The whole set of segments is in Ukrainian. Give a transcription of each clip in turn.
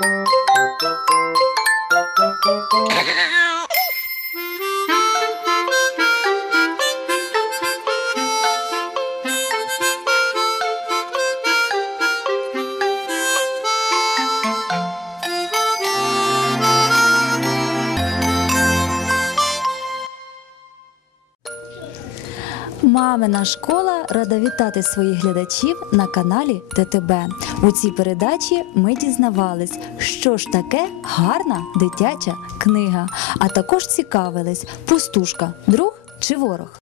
Thank you. Мамина школа рада вітати своїх глядачів на каналі ТТБ. У цій передачі ми дізнавались, що ж таке гарна дитяча книга, а також цікавились, пустушка, друг чи ворог.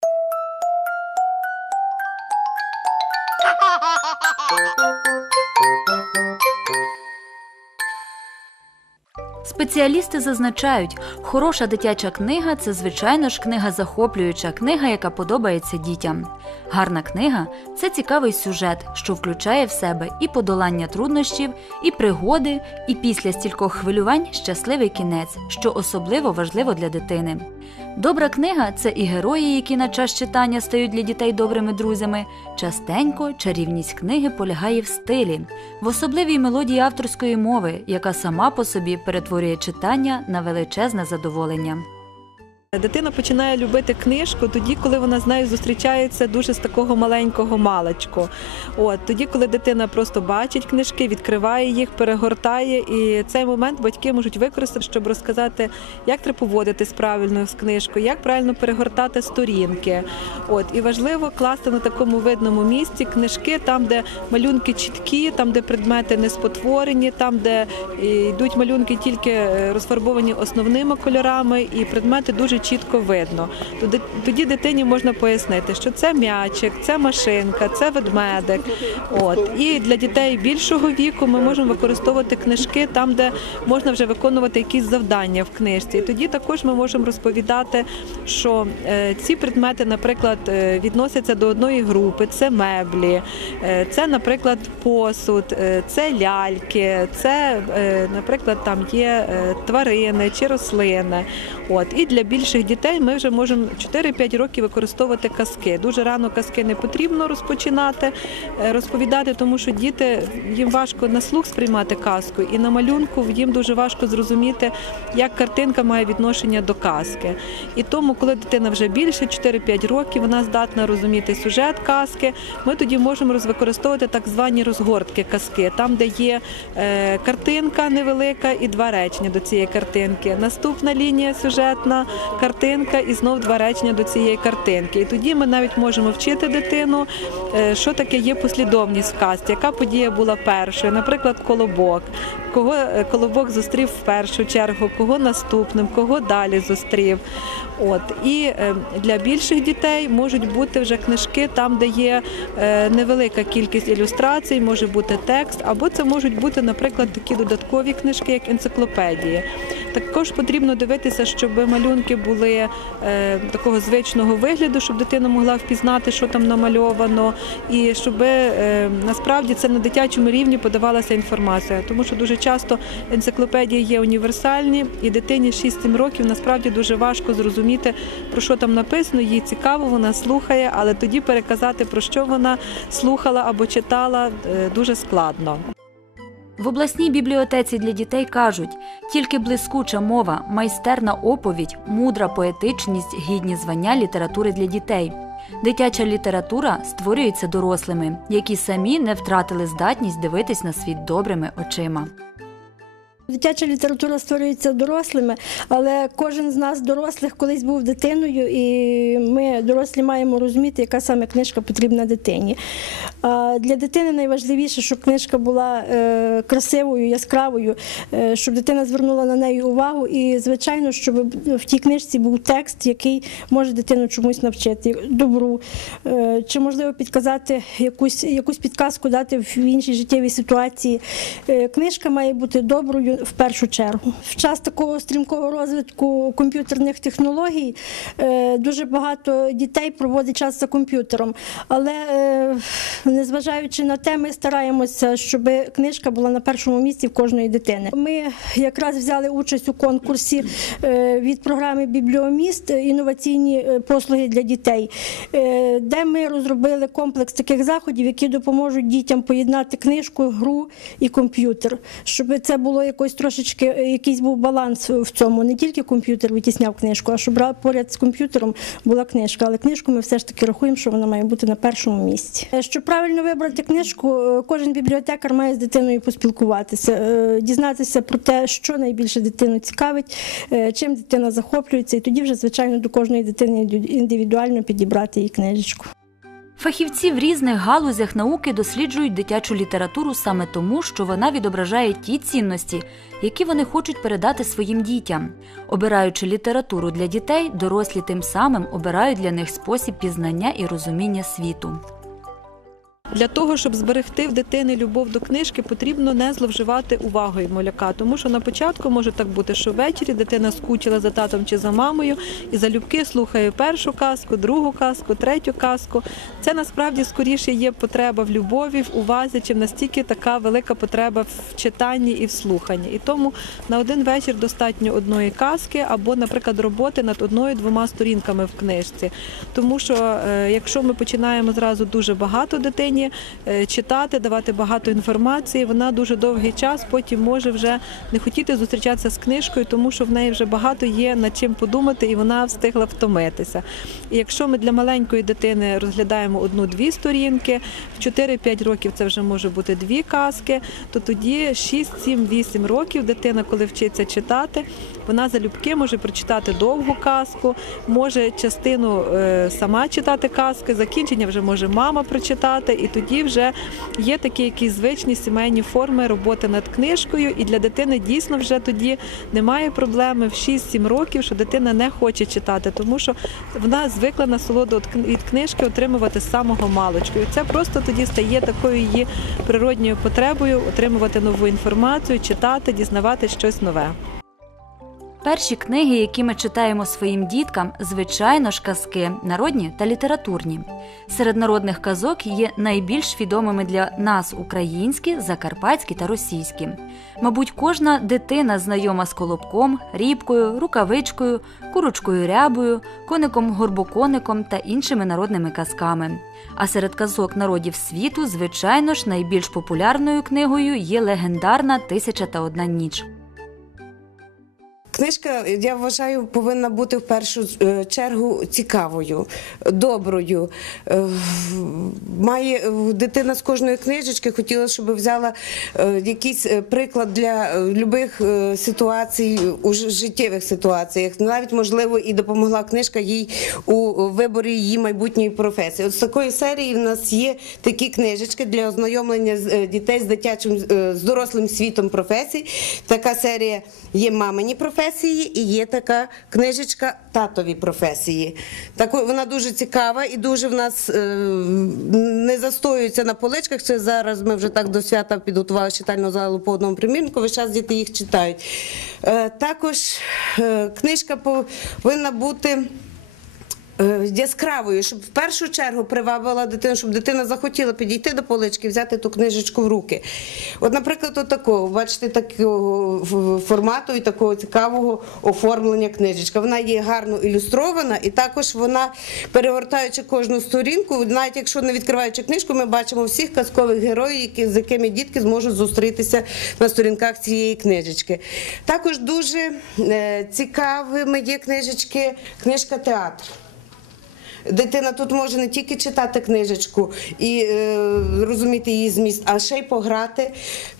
Спеціалісти зазначають, хороша дитяча книга це звичайно ж книга захоплююча, книга, яка подобається дітям. Гарна книга це цікавий сюжет, що включає в себе і подолання труднощів, і пригоди, і після стількох хвилювань щасливий кінець, що особливо важливо для дитини. Добра книга це і герої, які на час читання стають для дітей добрими друзями. Частенько чарівність книги полягає в стилі, в особливій мелодії авторської мови, яка сама по собі перетворює читання на величезне задоволення. Дитина починає любити книжку тоді, коли вона з нею зустрічається дуже з такого маленького маличку. От тоді, коли дитина просто бачить книжки, відкриває їх, перегортає, і цей момент батьки можуть використати, щоб розказати, як треба поводитись правильно з книжкою, як правильно перегортати сторінки. От і важливо класти на такому видному місці книжки, там, де малюнки чіткі, там, де предмети не спотворені, там, де е, йдуть малюнки тільки е, розфарбовані основними кольорами, і предмети дуже чітко видно. Тоді, дитині можна пояснити, що це м'ячик, це машинка, це ведмедик. От і для дітей більшого віку ми можемо використовувати книжки там, де можна вже виконувати якісь завдання в книжці. І тоді також ми можемо розповідати, що е, ці предмети, наприклад, е, відносяться до одної групи: це меблі, е, це, наприклад, посуд, це ляльки, це, наприклад, там є тварини чи рослини. От і для більших дітей ми вже можемо 4-5 років використовувати казки. Дуже рано казки не потрібно розпочинати е, розповідати, тому що діти їм важко на слух сприймати казку, і на малюнку їм дуже важко зрозуміти, як картинка має відношення до казки. І тому, коли дитина вже більше 4-5 років, вона здатна розуміти сюжет казки. Ми тоді можемо використовувати так звані розгортки казки, там, де є е, картинка невелика і два речення до цієї картинки. Наступна лінія сюжетна картинка і знов два речення до цієї картинки. І тоді ми навіть можемо вчити дитину, е, що таке є послідовність в казці, яка подія була першою, наприклад, колобок. Кого е, колобок зустрів в першу чергу, кого наступним, кого далі зустрів. От і е, для більших дітей можуть бути вже книжки там, де є невелика кількість ілюстрацій, може бути текст, або це можуть бути, наприклад, такі додаткові книжки, як енциклопедії. Також потрібно дивитися, щоб малюнки були е, такого звичного вигляду, щоб дитина могла впізнати, що там намальовано, і щоб е, насправді це на дитячому рівні подавалася інформація, тому що дуже часто енциклопедії є універсальні, і дитині 6-7 років насправді дуже важко зрозуміти, про що там написано. Їй цікаво, вона слухає, але тоді переказати про що вона слухала або читала е, дуже складно. В обласній бібліотеці для дітей кажуть, тільки блискуча мова, майстерна оповідь, мудра поетичність гідні звання літератури для дітей. Дитяча література створюється дорослими, які самі не втратили здатність дивитись на світ добрими очима. Дитяча література створюється дорослими, але кожен з нас, дорослих, колись був дитиною, і ми, дорослі, маємо розуміти, яка саме книжка потрібна дитині. Для дитини найважливіше, щоб книжка була е, красивою, яскравою, е, щоб дитина звернула на неї увагу. І, звичайно, щоб в тій книжці був текст, який може дитину чомусь навчити, добру, е, чи можливо підказати якусь, якусь підказку дати в іншій життєвій ситуації. Книжка має бути доброю в першу чергу. В час такого стрімкого розвитку комп'ютерних технологій е, дуже багато дітей проводить час за комп'ютером. Але е, незважаючи на те, ми стараємося, щоб книжка була на першому місці в кожної дитини. Ми якраз взяли участь у конкурсі е, від програми Бібліоміст інноваційні послуги для дітей, де ми розробили комплекс таких заходів, які допоможуть дітям поєднати книжку, гру і комп'ютер, щоб це було якось якось трошечки е, якийсь був баланс в цьому. Не тільки комп'ютер витісняв книжку, а щоб поряд з комп'ютером була книжка. Але книжку ми все ж таки рахуємо, що вона має бути на першому місці. Е, Щоб правильно вибрати книжку, е, кожен бібліотекар має з дитиною поспілкуватися, дізнатися про те, що найбільше дитину цікавить, чим дитина захоплюється, і тоді вже, звичайно, до кожної дитини індивідуально підібрати її книжечку. Фахівці в різних галузях науки досліджують дитячу літературу саме тому, що вона відображає ті цінності, які вони хочуть передати своїм дітям. Обираючи літературу для дітей, дорослі тим самим обирають для них спосіб пізнання і розуміння світу. Для того, щоб зберегти в дитини любов до книжки, потрібно не зловживати увагою моляка, тому що на початку може так бути, що ввечері дитина скучила за татом чи за мамою і залюбки слухає першу казку, другу казку, третю казку. Це насправді скоріше є потреба в любові, в увазі, чим настільки така велика потреба в читанні і в слуханні. І тому на один вечір достатньо одної казки або, наприклад, роботи над одною-двома сторінками в книжці. Тому що е, якщо ми починаємо зразу дуже багато дитині е, читати, давати багато інформації, вона дуже довгий час потім може вже не хотіти зустрічатися з книжкою, тому що в неї вже багато є над чим подумати, і вона встигла втомитися. І якщо ми для маленької дитини розглядаємо одну-дві сторінки, в 4-5 років це вже може бути дві казки, то тоді 6, 7, 8 років дитина, коли вчиться читати, вона залюбки може прочитати довгу казку, може частину е, сама читати казки, закінчення вже може мама прочитати, і тоді вже є такі якісь звичні сімейні форми роботи над книжкою. І для дитини дійсно вже тоді немає проблеми в 6-7 років, що дитина не хоче читати, тому що вона звикла насолоду від книжки отримувати з самого маличку. І це просто тоді стає такою її природньою потребою отримувати нову інформацію, читати, дізнавати щось нове. Перші книги, які ми читаємо своїм діткам, звичайно ж казки, народні та літературні. Серед народних казок є найбільш відомими для нас українські, закарпатські та російські. Мабуть, кожна дитина знайома з колобком, рібкою, рукавичкою, курочкою рябою, коником-горбокоником та іншими народними казками. А серед казок народів світу, звичайно ж, найбільш популярною книгою є легендарна Тисяча та одна ніч. Книжка, я вважаю, повинна бути в першу е, чергу цікавою, доброю. Е, Має е, дитина з кожної книжечки хотіла, щоб взяла якийсь приклад для любих ситуацій у життєвих ситуаціях. Навіть можливо і допомогла книжка їй у виборі її майбутньої професії. От з такої серії в нас є такі книжечки для ознайомлення дітей з дитячим з дорослим світом професій. Така серія є мамині професії і є така книжечка татові професії. Так, вона дуже цікава і дуже в нас е, не застоюється на поличках. Це зараз ми вже так до свята підготували читальну залу по одному примірнику. Весь час діти їх читають. Е, також е, книжка повинна бути. Е, Яскравою, щоб в першу чергу привабила дитину, щоб дитина захотіла підійти до полички, взяти ту книжечку в руки. От, наприклад, от такого, бачите, такого формату і такого цікавого оформлення книжечка. Вона є гарно ілюстрована, і також вона, перегортаючи кожну сторінку, навіть якщо не відкриваючи книжку, ми бачимо всіх казкових героїв, які, з якими дітки зможуть зустрітися на сторінках цієї книжечки. Також дуже е, цікавими є книжечки, книжка театр. Дитина тут може не тільки читати книжечку і е, розуміти її зміст, а ще й пограти,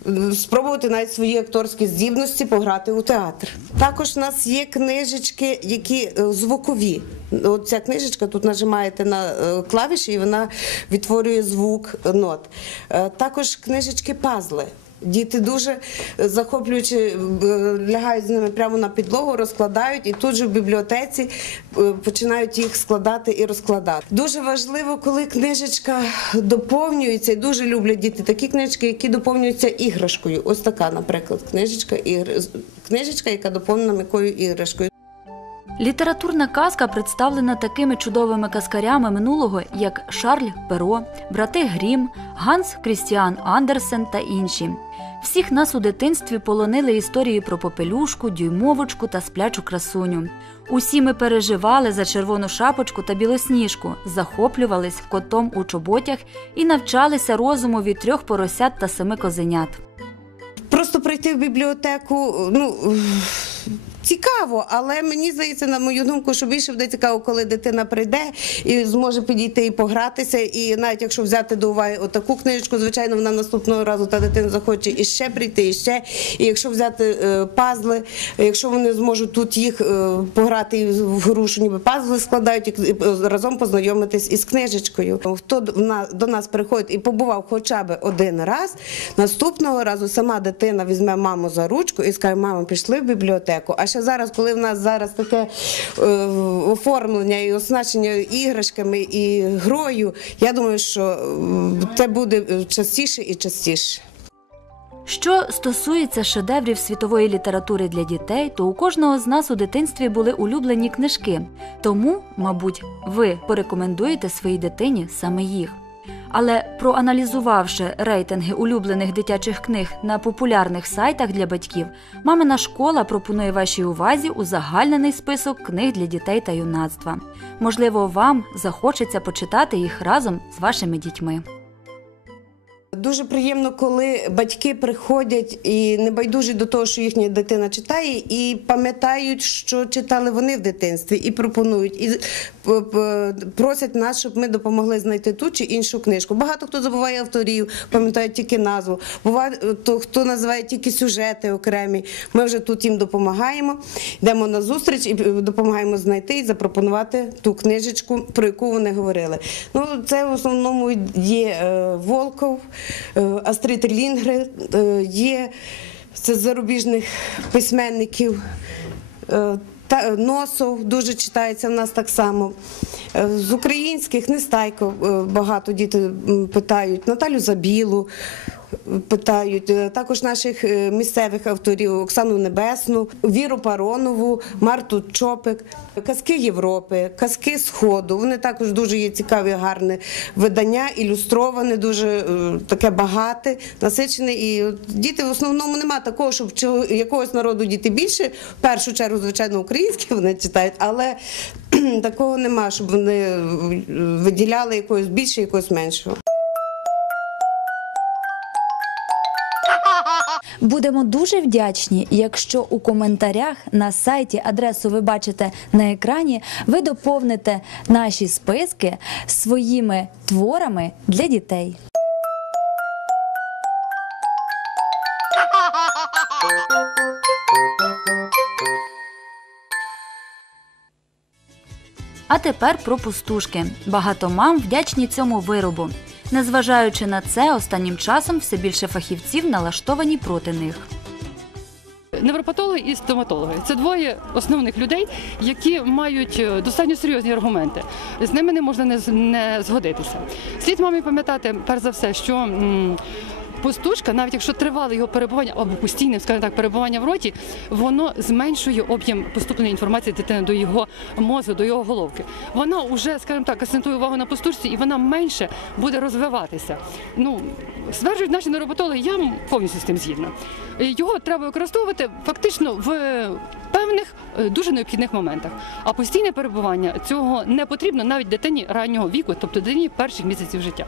е, спробувати навіть свої акторські здібності пограти у театр. Також у нас є книжечки, які е, звукові. От ця книжечка тут нажимаєте на е, клавіші, і вона відтворює звук нот. Також книжечки пазли. Діти дуже е, захоплюючи е, лягають з ними прямо на підлогу, розкладають і тут же в бібліотеці е, починають їх складати і розкладати. Дуже важливо, коли книжечка доповнюється, і дуже люблять діти такі книжки, які доповнюються іграшкою. Ось така, наприклад, книжечка, ігр- книжечка, яка доповнена м'якою іграшкою. Літературна казка представлена такими чудовими казкарями минулого, як Шарль Перо, брати Грім, Ганс Крістіан Андерсен та інші. Всіх нас у дитинстві полонили історії про попелюшку, дюймовочку та сплячу красуню. Усі ми переживали за червону шапочку та білосніжку, захоплювались котом у чоботях і навчалися розуму від трьох поросят та семи козенят. Просто прийти в бібліотеку, ну. Цікаво, але мені здається, на мою думку, що більше буде цікаво, коли дитина прийде і зможе підійти і погратися. І навіть якщо взяти до уваги отаку книжечку, звичайно, вона наступного разу та дитина захоче і ще прийти, і ще. І якщо взяти е, пазли, якщо вони зможуть тут їх е, пограти в гру, що ніби пазли складають, і е, разом познайомитись із книжечкою. Хто до нас, приходить і побував хоча б один раз, наступного разу сама дитина візьме маму за ручку і скаже: мама, пішли в бібліотеку. А ще зараз, коли в нас зараз таке е, оформлення і оснащення іграшками і грою, я думаю, що е, це буде е, частіше і частіше. Що стосується шедеврів світової літератури для дітей, то у кожного з нас у дитинстві були улюблені книжки. Тому, мабуть, ви порекомендуєте своїй дитині саме їх. Але проаналізувавши рейтинги улюблених дитячих книг на популярних сайтах для батьків, мамина школа пропонує вашій увазі узагальнений список книг для дітей та юнацтва. Можливо, вам захочеться почитати їх разом з вашими дітьми. Дуже приємно, коли батьки приходять і не байдужі до того, що їхня дитина читає, і пам'ятають, що читали вони в дитинстві, і пропонують, і просять нас, щоб ми допомогли знайти ту чи іншу книжку. Багато хто забуває авторів, пам'ятають тільки назву. Буває, то хто називає тільки сюжети окремі. Ми вже тут їм допомагаємо, йдемо на зустріч і допомагаємо знайти і запропонувати ту книжечку, про яку вони говорили. Ну, це в основному є е, Волков, Астрид Лінгри, е, є це з зарубіжних письменників. Е, Носов дуже читається в нас так само. Е, З українських Нестайко е, багато діти питають, Наталю Забілу е, питають, Е, також наших е, місцевих авторів Оксану Небесну, Віру Паронову, Марту Чопик, казки Європи, казки Сходу. Вони також дуже є цікаві, гарне видання, ілюстроване, дуже е, таке багате, насичене. І діти в основному нема такого, щоб якогось народу діти більше. В першу чергу, звичайно, українські вони читають, але такого нема, щоб вони виділяли якогось більше, якогось меншого. Будемо дуже вдячні, якщо у коментарях на сайті адресу ви бачите на екрані, ви доповните наші списки своїми творами для дітей. А тепер про пустушки. Багато мам вдячні цьому виробу. Незважаючи на це, останнім часом все більше фахівців налаштовані проти них. Невропатологи і стоматологи це двоє основних людей, які мають е, достатньо серйозні аргументи. З ними не можна не згодитися. Слід мамі пам'ятати, перш за все, що. Пустушка, навіть якщо тривале його перебування або постійне, скажімо так, перебування в роті, воно зменшує об'єм поступлення інформації дитини до його мозку, до його головки. Вона вже, скажімо так, акцентує увагу на пустушці, і вона менше буде розвиватися. Ну стверджують наші нейропатологи, я повністю з тим згідна. Його треба використовувати фактично в певних е, дуже необхідних моментах. А постійне перебування цього не потрібно навіть дитині раннього віку, тобто дитині перших місяців життя.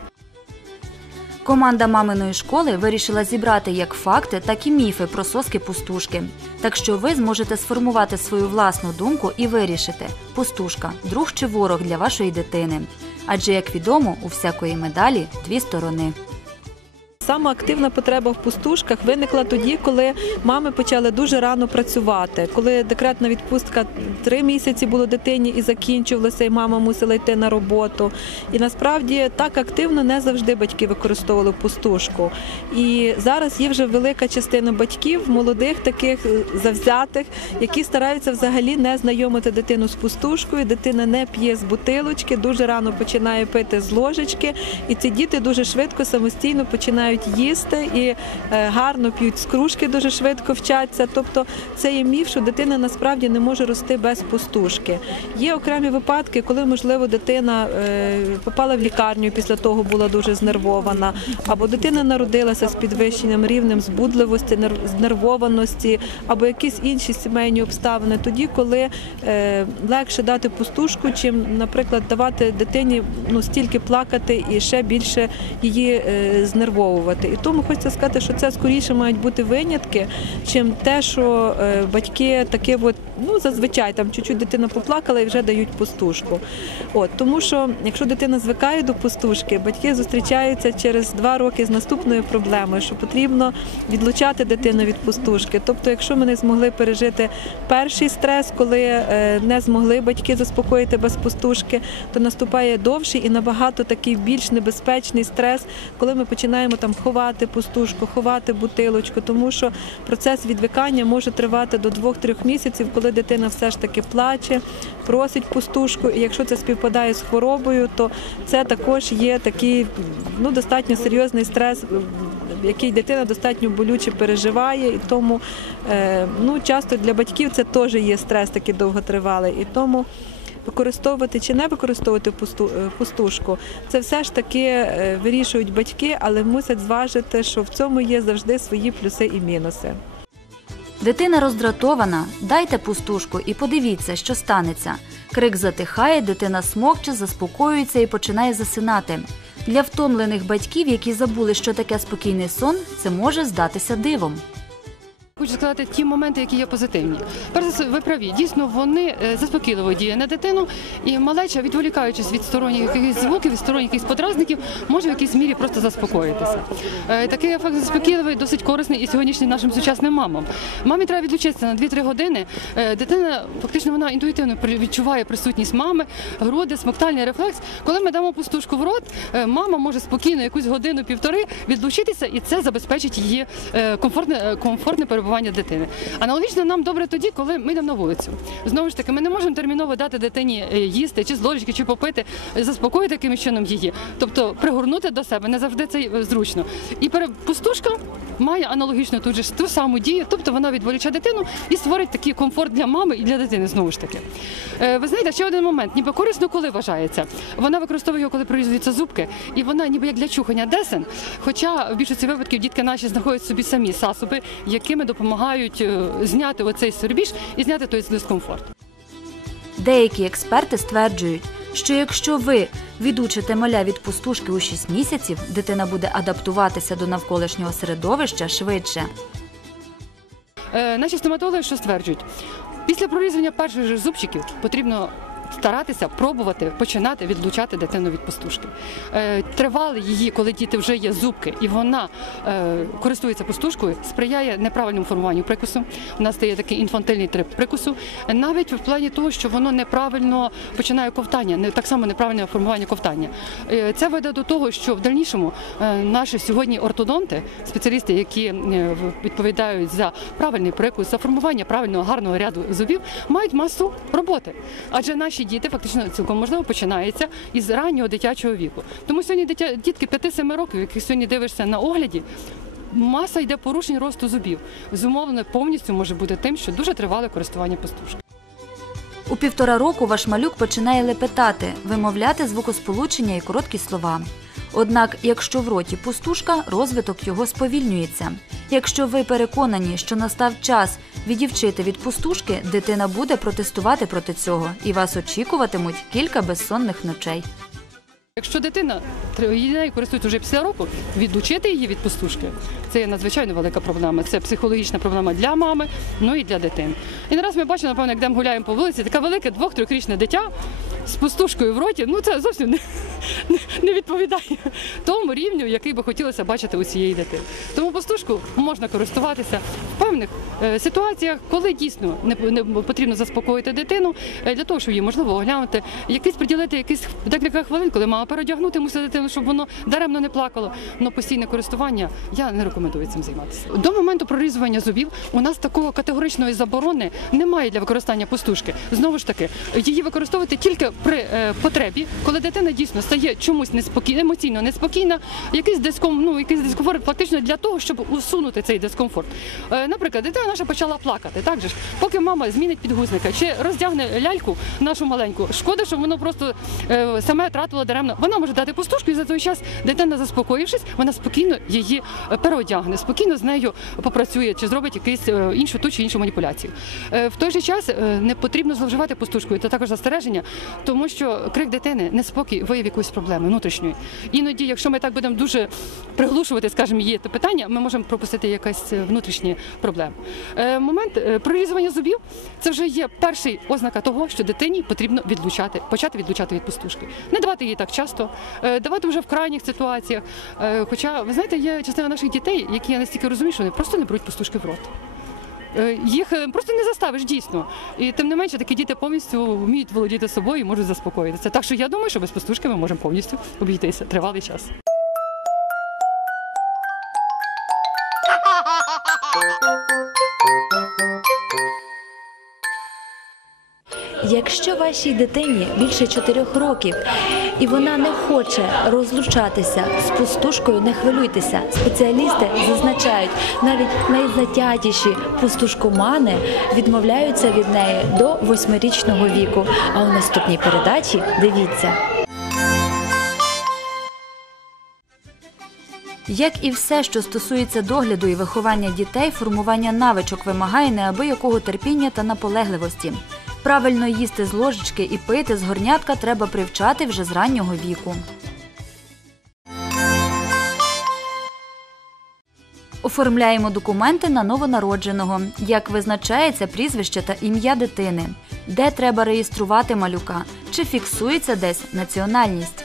Команда маминої школи вирішила зібрати як факти, так і міфи про соски пустушки. Так що ви зможете сформувати свою власну думку і вирішити, пустушка друг чи ворог для вашої дитини. Адже, як відомо, у всякої медалі дві сторони. Сама активна потреба в пустушках виникла тоді, коли мами почали дуже рано працювати. Коли декретна відпустка три місяці було дитині і закінчувалася, і мама мусила йти на роботу. І насправді так активно не завжди батьки використовували пустушку. І зараз є вже велика частина батьків, молодих, таких е, завзятих, які стараються взагалі не знайомити дитину з пустушкою. Дитина не п'є з бутилочки, дуже рано починає пити з ложечки, і ці діти дуже швидко самостійно починають їсти і е, гарно п'ють з кружки, дуже швидко вчаться. Тобто це є міф, що дитина насправді не може рости без пустушки. Є окремі випадки, коли можливо дитина е, попала в лікарню, після того була дуже знервована, або дитина народилася з підвищеним рівнем збудливості, нер- знервованості, або якісь інші сімейні обставини. Тоді, коли е, легше дати пустушку, чим, наприклад, давати дитині ну стільки плакати і ще більше її знервовувати. Використовувати. І тому хочеться сказати, що це скоріше мають бути винятки, чим те, що е, батьки таке, от, ну зазвичай там чуть-чуть дитина поплакала і вже дають пустушку. От тому, що якщо дитина звикає до пустушки, батьки зустрічаються через два роки з наступною проблемою, що потрібно відлучати дитину від пустушки. Тобто, якщо ми не змогли пережити перший стрес, коли е, не змогли батьки заспокоїти без пустушки, то наступає довший і набагато такий більш небезпечний стрес, коли ми починаємо там ховати пустушку, ховати бутилочку, тому що процес відвикання може тривати до 2-3 місяців, коли дитина все ж таки плаче, просить пустушку. І якщо це співпадає з хворобою, то це також є такий ну, достатньо серйозний стрес, який дитина достатньо болюче переживає, і тому е, ну, часто для батьків це теж є стрес такий довготривалий. І тому використовувати чи не використовувати е, пустушку, це все ж таки е, вирішують батьки, але мусять зважити, що в цьому є завжди свої плюси і мінуси. Дитина роздратована, дайте пустушку і подивіться, що станеться. Крик затихає, дитина смокче, заспокоюється і починає засинати. Для втомлених батьків, які забули, що таке спокійний сон, це може здатися дивом. Хочу сказати ті моменти, які є позитивні. Перш за все, ви праві, дійсно вони е, заспокійливо діє на дитину, і малеча, відволікаючись від сторонніх якихось звуків, від сторонніх якихось подразників, може в якійсь мірі просто заспокоїтися. Е, Такий ефект заспокійливий досить корисний і сьогоднішнім нашим сучасним мамам. Мамі треба відлучитися на 2-3 години. Е, Дитина фактично вона інтуїтивно відчуває присутність мами, груди, смоктальний рефлекс. Коли ми дамо пустушку в рот, мама може спокійно якусь годину-півтори відлучитися, і це забезпечить її комфортне, комфортне перебування дитини. Аналогічно нам добре тоді, коли ми йдемо на вулицю. Знову ж таки, ми не можемо терміново дати дитині е, їсти чи з ложечки, чи попити, е, заспокоїти якимось чином її. Тобто пригорнути до себе не завжди це е, зручно. І пустушка має аналогічно тут же ту саму дію, тобто вона відволіче дитину і створить такий комфорт для мами і для дитини. Знову ж таки. Ви знаєте, ще один момент, ніби корисно, коли вважається. Вона використовує його, коли прорізуються зубки, і вона ніби як для чухання десен. Хоча в більшості випадків дітки наші знаходять собі самі засоби, якими допомагають е, зняти оцей сорбіж і зняти той дискомфорт. Деякі експерти стверджують, що якщо ви відучите маля від пустушки у 6 місяців, дитина буде адаптуватися до навколишнього середовища швидше. Е, Наші стоматологи що стверджують? Після прорізання перших же зубчиків потрібно старатися пробувати починати відлучати дитину від пустушки. Е, Тривали її, коли діти вже є зубки, і вона е, користується пустушкою, сприяє неправильному формуванню прикусу. У нас стає такий інфантильний трип прикусу, навіть в плані того, що воно неправильно починає ковтання, не так само неправильне формування ковтання. Е, Це веде до того, що в дальнішому наші сьогодні ортодонти, спеціалісти, які відповідають за правильний прикус, за формування правильного гарного ряду зубів, мають масу роботи. Адже наші діти фактично цілком можливо починаються із раннього дитячого віку. Тому сьогодні дитя дітки 5-7 років, яких сьогодні дивишся на огляді. Маса йде порушень росту зубів. Зумовлено повністю може бути тим, що дуже тривале користування пастушки. У півтора року ваш малюк починає лепетати, вимовляти звукосполучення і короткі слова. Однак, якщо в роті пустушка, розвиток його сповільнюється. Якщо ви переконані, що настав час відівчити від пустушки, дитина буде протестувати проти цього і вас очікуватимуть кілька безсонних ночей. Якщо дитина нею користується вже після року, відлучити її від пустушки це надзвичайно велика проблема. Це психологічна проблема для мами, ну і для дитини. І не раз ми бачимо, напевно, як йдемо гуляємо по вулиці, таке велике двох-трьохрічне дитя з пустушкою в роті. Ну це зовсім не, не, відповідає тому рівню, який би хотілося бачити у цієї дитини. Тому пустушку можна користуватися в певних е, ситуаціях, коли дійсно не, потрібно заспокоїти дитину, е, для того, щоб її можливо оглянути, якийсь приділити якісь декілька хвилин, коли мама переодягнути мусить дитину, щоб воно даремно не плакало. Но постійне користування я не рекомендую цим займатися. До моменту прорізування зубів у нас такого категоричної заборони немає для використання пустушки. Знову ж таки, її використовувати тільки при е, потребі, коли дитина дійсно стає чомусь неспокійна, емоційно неспокійна, якийсь диском, ну якийсь дискомфорт, фактично для того, щоб усунути цей дискомфорт. Е, наприклад, дитина наша почала плакати, так же ж, поки мама змінить підгузника чи роздягне ляльку нашу маленьку. Шкода, що воно просто е, саме тратило даремно. Вона може дати пустушку, і за той час дитина, заспокоївшись, вона спокійно її е, переодягне, спокійно з нею попрацює чи зробить якусь іншу ту чи іншу маніпуляцію. В той же час не потрібно зловживати пустушкою. Це також застереження, тому що крик дитини неспокій вияв якоїсь проблеми внутрішньої. Іноді, якщо ми так будемо дуже приглушувати, скажімо, її те питання, ми можемо пропустити якась е, внутрішні проблеми. Е, момент е, прорізування зубів це вже є перший ознака того, що дитині потрібно відлучати, почати відлучати від пустушки. Не давати її так часто, давати вже в крайніх ситуаціях. Хоча, ви знаєте, є частина наших дітей, які я настільки розумію, що вони просто не беруть пустушки в рот. Е, Їх е, просто не заставиш дійсно. І тим не менше такі діти повністю вміють володіти собою і можуть заспокоїтися. Так що я думаю, що без пастушки ми можемо повністю обійтися тривалий час. Якщо вашій дитині більше 4 років і вона не хоче розлучатися з пустушкою, не хвилюйтеся. Спеціалісти зазначають, навіть найзатятіші пустушкомани відмовляються від неї до восьмирічного віку. А у наступній передачі дивіться. Як і все, що стосується догляду і виховання дітей, формування навичок вимагає неабиякого терпіння та наполегливості. Правильно їсти з ложечки і пити з горнятка треба привчати вже з раннього віку. Оформляємо документи на новонародженого. Як визначається прізвище та ім'я дитини, де треба реєструвати малюка, чи фіксується десь національність.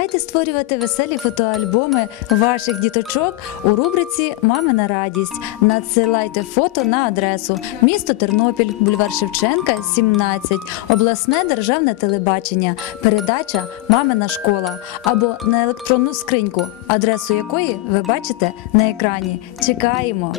Давайте створювати веселі фотоальбоми ваших діточок у рубриці Мамина радість. Надсилайте фото на адресу місто Тернопіль, бульвар Шевченка, 17, обласне державне телебачення, передача Мамина школа або на електронну скриньку, адресу якої ви бачите на екрані. Чекаємо.